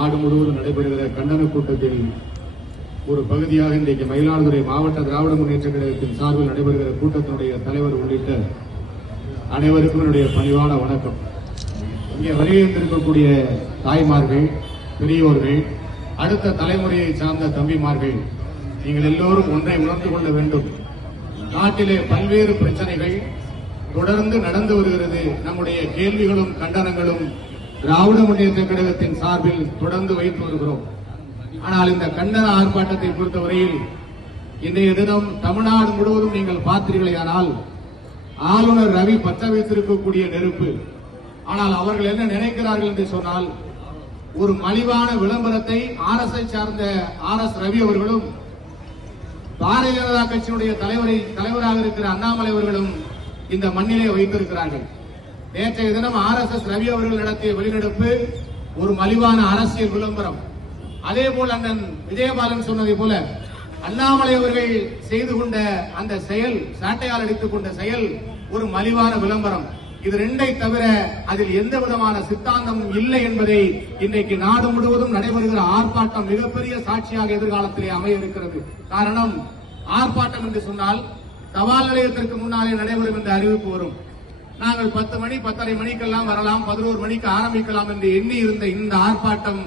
நாடு முழுவதும் நடைபெறுகிற கண்டன கூட்டத்தில் ஒரு பகுதியாக இன்றைக்கு மயிலாடுதுறை மாவட்ட திராவிட முன்னேற்ற கழகத்தின் சார்பில் நடைபெறுகிற கூட்டத்தினுடைய தலைவர் உள்ளிட்ட அனைவருக்கும் என்னுடைய பணிவான வணக்கம். இங்கே வருகின்றிருக்கக்கூடிய தாய்மார்கள், பெரியோர்கள், அடுத்த தலைமுறையை சார்ந்த தம்பிமார்கள், நீங்கள் எல்லோரும் ஒன்றை உணர்ந்து கொள்ள வேண்டும். நாட்டிலே பல்வேறு பிரச்சனைகள் தொடர்ந்து நடந்து வருகிறது. நம்முடைய கேள்விகளும் கண்டனங்களும் திராவிட முன்னேற்ற கழகத்தின் சார்பில் தொடர்ந்து வைத்து வருகிறோம். ஆனால் இந்த கண்டன ஆர்ப்பாட்டத்தை பொறுத்தவரையில் இன்றைய தினம் தமிழ்நாடு முழுவதும் நீங்கள் பார்த்தீர்களேயானால் ஆளுநர் ரவி பற்ற வைத்திருக்கக்கூடிய நெருப்பு. ஆனால் அவர்கள் என்ன நினைக்கிறார்கள் என்று சொன்னால், ஒரு மலிவான விளம்பரத்தை RS சார்ந்த RS ரவி அவர்களும் பாரதிய ஜனதா கட்சியினுடைய தலைவராக இருக்கிற அண்ணாமலை அவர்களும் இந்த மண்ணிலே வைத்திருக்கிறார்கள். நேற்றைய தினம் RSS ரவி அவர்கள் நடத்திய வெளிநடப்பு ஒரு மலிவான அரசியல் விளம்பரம். அதே போல் அண்ணன் விஜயபாலன் சொன்னதை போல அண்ணாமலை அவர்கள் செய்து கொண்ட அந்த செயல், சாட்டையால் அடித்துக் கொண்ட செயல் ஒரு மலிவான விளம்பரம். இது ரெண்டை தவிர அதில் எந்த விதமான சித்தாந்தமும் இல்லை என்பதை இன்றைக்கு நாடு முழுவதும் நடைபெறுகிற ஆர்ப்பாட்டம் மிகப்பெரிய சாட்சியாக எதிர்காலத்திலே அமைய இருக்கிறது. காரணம், ஆர்ப்பாட்டம் என்று சொன்னால் தபால் நிலையத்திற்கு முன்னாலே நடைபெறும் என்ற அறிவிப்பு வரும். நாங்கள் 10 மணி 10:30 மணிக்கெல்லாம் வரலாம், 11 மணிக்கு ஆரம்பிக்கலாம் என்று எண்ணி இருந்த இந்த ஆர்ப்பாட்டம்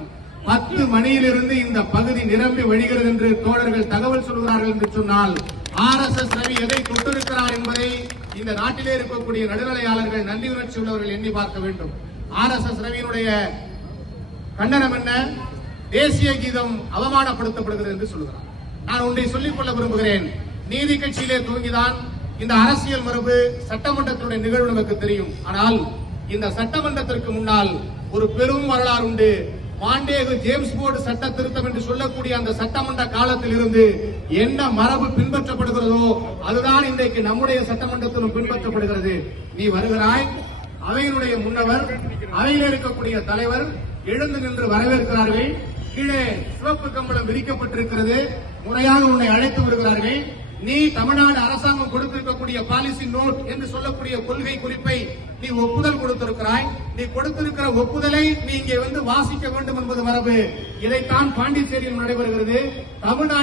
10 மணியிலிருந்து இந்த பகுதி நிரம்பி வழிகிறது என்று தோழர்கள் தகவல் சொல்கிறார்கள் என்று சொன்னால், RSS ரவி எதை தொட்டிருக்கிறார் என்பதை இந்த நாட்டிலே இருக்கக்கூடிய நடுநிலையாளர்கள், நன்றி உணர்ச்சி உள்ளவர்கள் எண்ணி பார்க்க வேண்டும். RSS ரவியினுடைய கண்டனம் என்ன? தேசிய கீதம் அவமானப்படுத்தப்படுகிறது என்று சொல்கிறார். நான் ஒன்றை சொல்லிக் கொள்ள விரும்புகிறேன். நீதி கட்சியிலே துவங்கிதான் இந்த அரசியல் மரபு சட்டமன்றத்தினுடைய நிகழ்வு நமக்கு தெரியும். ஆனால் இந்த சட்டமன்றத்திற்கு முன்னால் ஒரு பெரும் வரலாறு உண்டு. மாண்டேகு ஜேம்ஸ் போர்டு சட்ட திருத்தம் என்று சொல்லக்கூடிய அந்த சட்டமன்ற காலத்தில் இருந்து என்ன மரபு பின்பற்றப்படுகிறதோ அதுதான் இன்றைக்கு நம்முடைய சட்டமன்றத்திலும் பின்பற்றப்படுகிறது. நீ வருகிறாய், அவையினுடைய முன்னவர், அவையில் இருக்கக்கூடிய தலைவர் எழுந்து நின்று வரவேற்கிறார்கள். கீழே சிவப்பு கம்பளம் விரிக்கப்பட்டிருக்கிறது. முறையாக உன்னை அழைத்து வருகிறார்கள். நீ தமிழ்நாடு அரசாங்கம் கொடுத்திருக்கக்கூடிய பாலிசி நோட் என்று சொல்லக்கூடிய கொள்கை குறிப்பை நீ ஒப்புதல் கொடுத்திருக்கிறாய். நீ கொடுத்திருக்கிற ஒப்புதலை நீ இங்கே வந்து வாசிக்க வேண்டும் என்பது மரபு. இதைத்தான் பாண்டிச்சேரியில் நடைபெறுகிறது. தமிழ்நாட்டில்